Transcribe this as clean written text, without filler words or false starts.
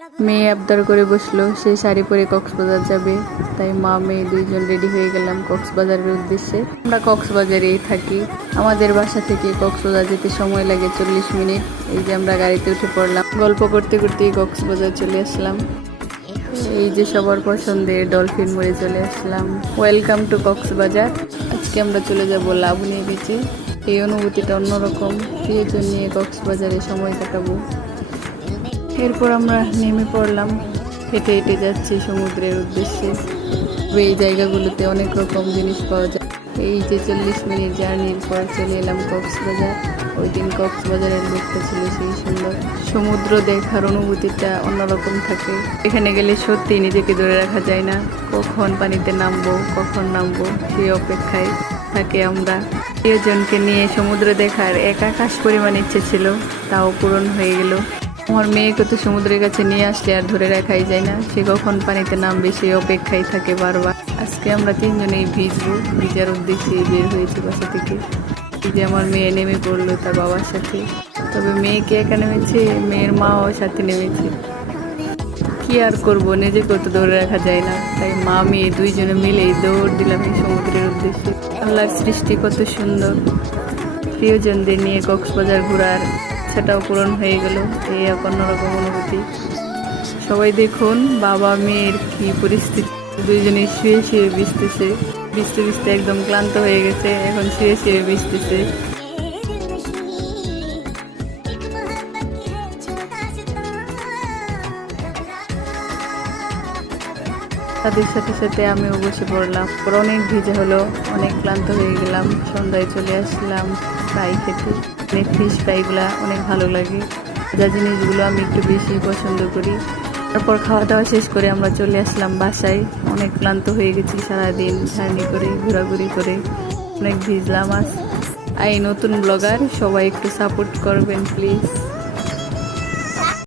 মেয়ে আবদার করে বসলো সে শাড়ি পরে কক্সবাজার যাবে, তাই মা মেয়ে দুইজন রেডি হয়ে গেলাম কক্সবাজারের উদ্দেশ্যে। আমরা কক্সবাজারেই থাকি, আমাদের বাসা থেকে কক্সবাজার যেতে সময় লাগে 40 মিনিট। এই যে আমরা গাড়িতে উঠে পড়লাম, গল্প করতে করতেই কক্সবাজার চলে আসলাম। এই যে সবার পছন্দের ডলফিন মোড়ে চলে আসলাম। Welcome to Cox's Bazar. আজকে আমরা চলে যাব লাবণী বিচে। এই অনুভূতিটা অন্যরকম, প্রিয়জন নিয়ে কক্সবাজারে সময় কাটাবো। এরপর আমরা নেমে পড়লাম, হেঁটে হেঁটে যাচ্ছি সমুদ্রের উদ্দেশ্যে। এই জায়গাগুলোতে অনেক রকম জিনিস পাওয়া যায়। এই যে 40 মিনিট জার্নির পর চলে এলাম কক্সবাজার। ওই দিন কক্সবাজারের লুকটা ছিল সেই সুন্দর। সমুদ্র দেখার অনুভূতিটা অন্যরকম থাকে। এখানে গেলে সত্যি নিজেকে ধরে রাখা যায় না, কখন পানিতে নামবো কখন নামবো সেই অপেক্ষায় থাকে আমরা। প্রিয়জনকে নিয়ে সমুদ্র দেখার এক আকাশ পরিমাণ ইচ্ছে ছিল, তাও পূরণ হয়ে গেল। আমার মেয়েকে তো সমুদ্রের কাছে নিয়ে আসলে আর ধরে রাখাই যায় না, সে কখন পানিতে নামবে সেই অপেক্ষায় থাকে বারবার। আজকে আমরা তিনজনেই ভিজবো, ভিজার উদ্দেশ্যে বের হয়েছি বাসা থেকে। এই যে আমার মেয়ে নেমে পড়লো তার বাবার সাথে, তবে মেয়েকে একা নেমেছে, মেয়ের মাও সাথে নেমেছে। কি আর করবো, নিজেকেও তো ধরে রাখা যায় না, তাই মা মেয়ে দুইজনে মিলেই দৌড় দিলাম এই সমুদ্রের উদ্দেশ্যে। আল্লাহর সৃষ্টি কত সুন্দর, প্রিয়জনদের নিয়ে কক্সবাজার ঘোরার সেটাও পূরণ হয়ে গেল। এই এক অন্যরকম অনুভূতি। সবাই দেখুন বাবা মেয়ের কি পরিস্থিতি, দুইজনে শুয়ে শুয়ে ভিজতেছে, ভিজতে ভিজতে একদম ক্লান্ত হয়ে গেছে, এখন শুয়ে শুয়ে ভিজতেছে। তাদের সাথে সাথে আমিও বসে পড়লাম। অনেক ভিজে হলো, অনেক ক্লান্ত হয়ে গেলাম। সন্ধ্যায় চলে আসলাম ফ্রাই খেতে। ফিশ ফ্রাইগুলো অনেক ভালো লাগে, যা জিনিসগুলো আমি একটু বেশি পছন্দ করি। তারপর খাওয়া দাওয়া শেষ করে আমরা চলে আসলাম বাসায়। অনেক ক্লান্ত হয়ে গেছি সারাদিন জার্নি করে, ঘোরাঘুরি করে, অনেক ভিজলাম আজ। এই নতুন ব্লগার, সবাই একটু সাপোর্ট করবেন প্লিজ।